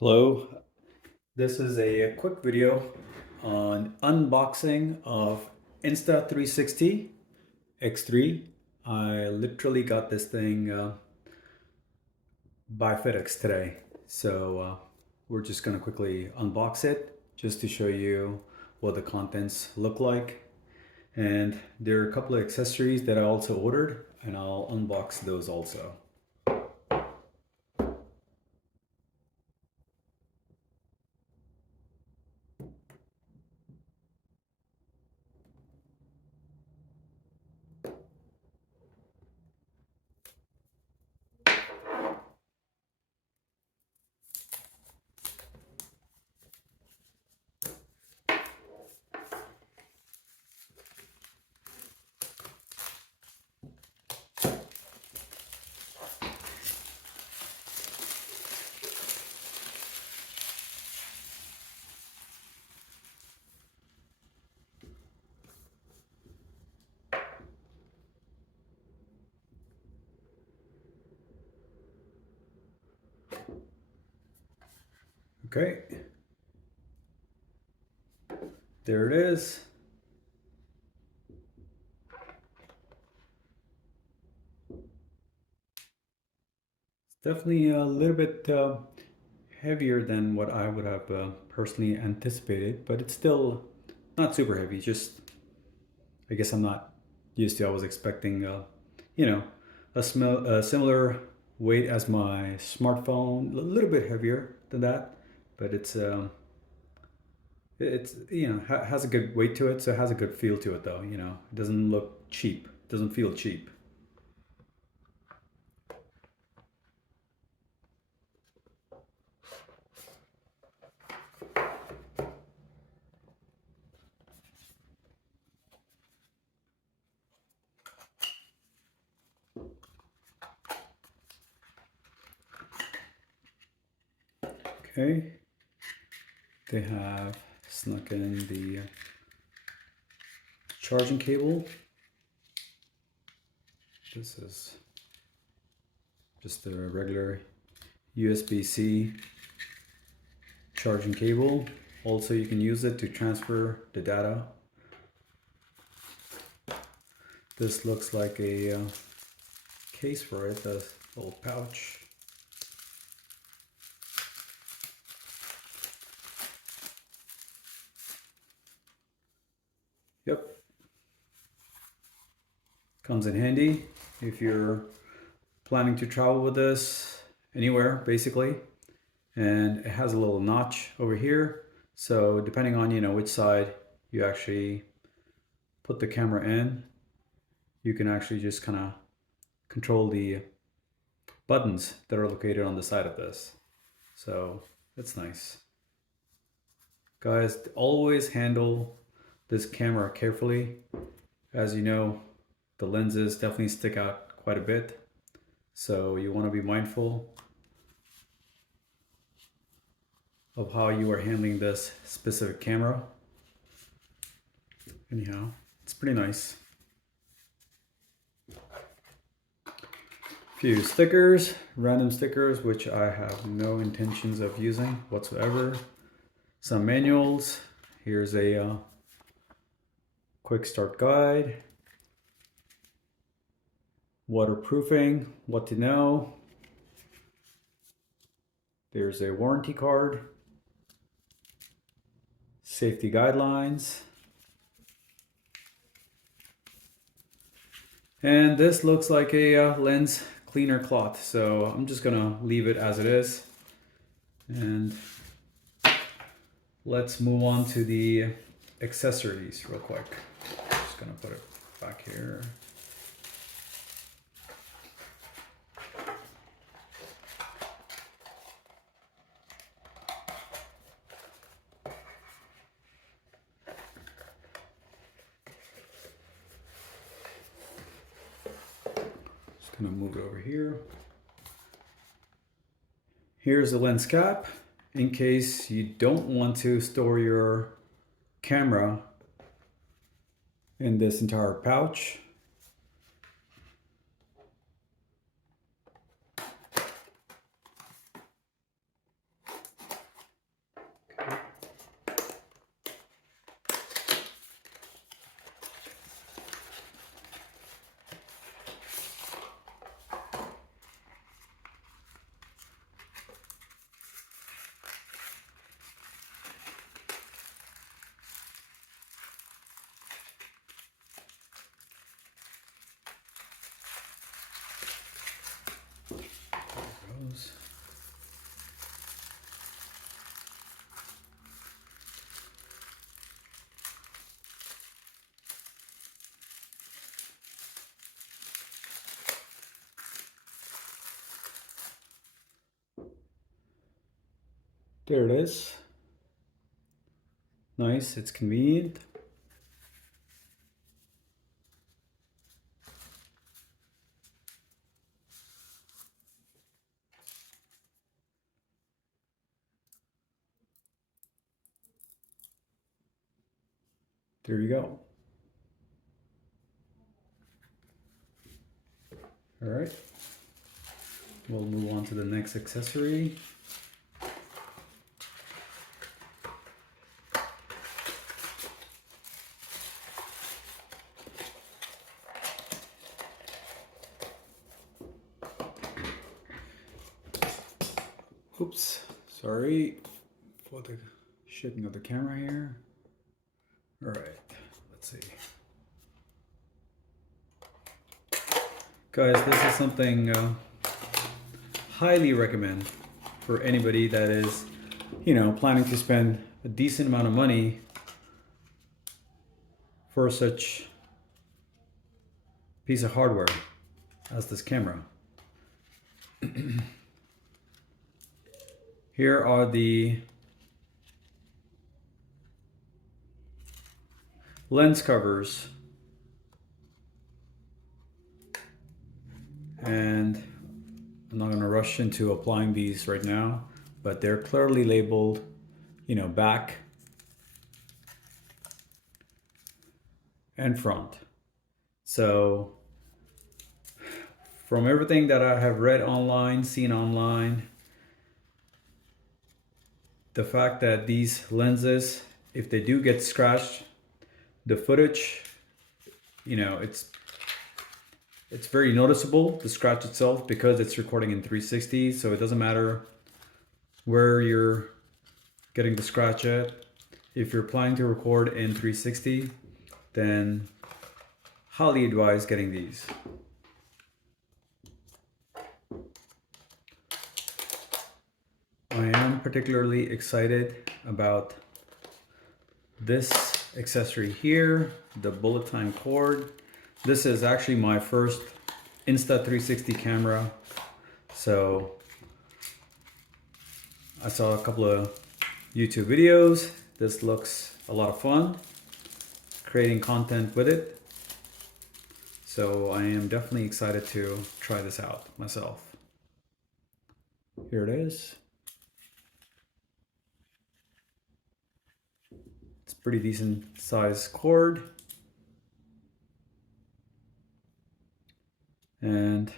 Hello, this is a quick video on unboxing of Insta360 X3. I literally got this thing by FedEx today. So we're just gonna quickly unbox it just to show you what the contents look like. And there are a couple of accessories that I also ordered and I'll unbox those also. Okay, there it is. Definitely a little bit heavier than what I would have personally anticipated, but it's still not super heavy. Just, I guess I'm not used to. I was expecting, you know, a similar weight as my smartphone, a little bit heavier than that, but it's has a good weight to it, so it has a good feel to it though. It doesn't look cheap. It doesn't feel cheap. Okay, they have snuck in the charging cable. This is just a regular USB-C charging cable. Also, you can use it to transfer the data. This looks like a case for it, a little pouch. Yep. Comes in handy if you're planning to travel with this anywhere, basically. And it has a little notch over here. So depending on, which side you actually put the camera in, you can actually just kind of control the buttons that are located on the side of this. So that's nice. Guys, always handle this camera carefully. As you know, the lenses definitely stick out quite a bit. So you want to be mindful of how you are handling this specific camera. Anyhow, it's pretty nice. Few stickers, random stickers, which I have no intentions of using whatsoever. Some manuals. Here's a quick start guide. Waterproofing, what to know. There's a warranty card. Safety guidelines. And this looks like a lens cleaner cloth, so I'm just gonna leave it as it is. And let's move on to the accessories real quick. Just gonna put it back here. Just gonna move it over here. Here's the lens cap in case you don't want to store your camera in this entire pouch. goes. There it is. Nice, it's convenient. There you go. All right, we'll move on to the next accessory. Oops, sorry for the shaking of the camera here. All right, let's see. Guys, this is something highly recommend for anybody that is, you know, planning to spend a decent amount of money for such piece of hardware as this camera. Here are the lens covers, and I'm not going to rush into applying these right now, but they're clearly labeled, you know, back and front. So from everything that I have read online, seen online, the fact that these lenses, if they do get scratched, the footage, you know, it's very noticeable, the scratch itself, because it's recording in 360. So it doesn't matter where you're getting the scratch at. If you're planning to record in 360, then highly advise getting these. I am particularly excited about this accessory here, the bullet time cord. This is actually my first Insta360 camera. So I saw a couple of YouTube videos. This looks a lot of fun, creating content with it. So I am definitely excited to try this out myself. Here it is. It's pretty decent size cord. And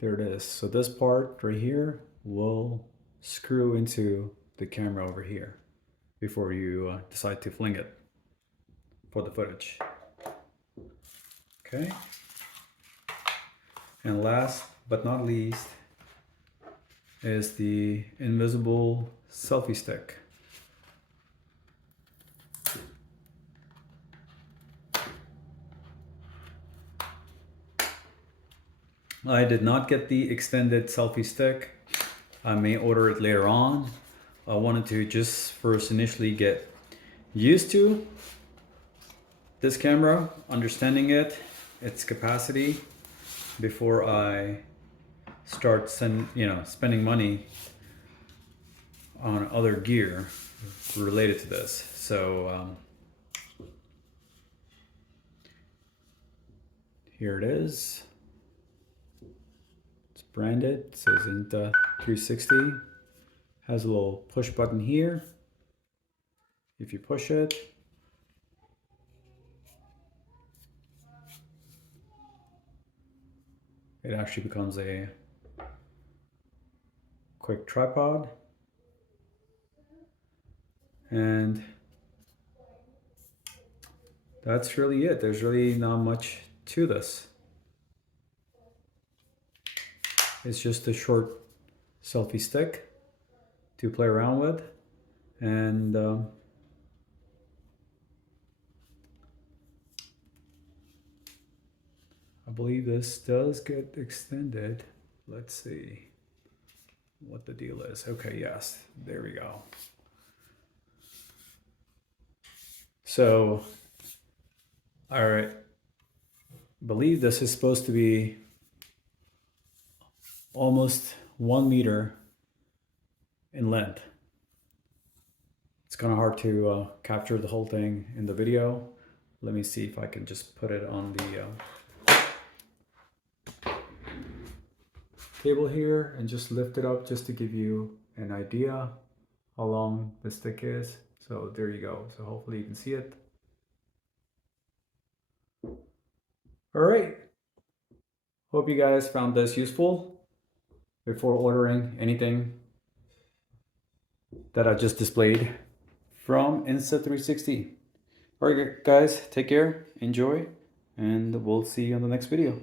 there it is. So this part right here will screw into the camera over here before you decide to fling it for the footage. Okay. And last but not least is the invisible selfie stick. I did not get the extended selfie stick. I may order it later on. I wanted to just first initially get used to this camera, understanding it, its capacity, before I start spending money on other gear related to this. So here it is. It's branded, it says INSTA360. Has a little push button here. If you push it, it actually becomes a quick tripod. And that's really it. There's really not much to this. It's just a short selfie stick to play around with. And I believe this does get extended let's see what the deal is. Okay, yes, there we go. So, all right, believe this is supposed to be almost 1 meter in length. It's kind of hard to capture the whole thing in the video. Let me see if I can just put it on the table here and just lift it up just to give you an idea how long the stick is. So there you go. So hopefully you can see it. All right. Hope you guys found this useful. Before ordering anything that I just displayed from Insta360. All right, guys, take care, enjoy, and we'll see you on the next video.